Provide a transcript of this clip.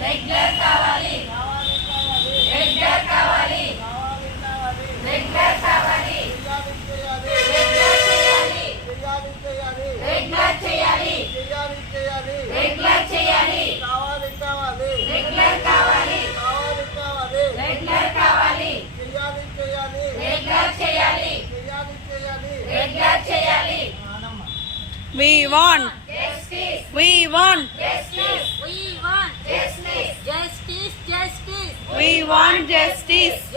రెగ్యులర్ కావాలి రెగ్యులర్ కావాలి రెగ్యులర్ కావాలి రెగ్యులర్ చేయాలి రెగ్యులర్ చేయాలి రెగ్యులర్ చేయాలి రెగ్యులర్ కావాలి రెగ్యులర్ కావాలి రెగ్యులర్ చేయాలి రెగ్యులర్ చేయాలి We want justice we want justice we want justice justice justice we want justice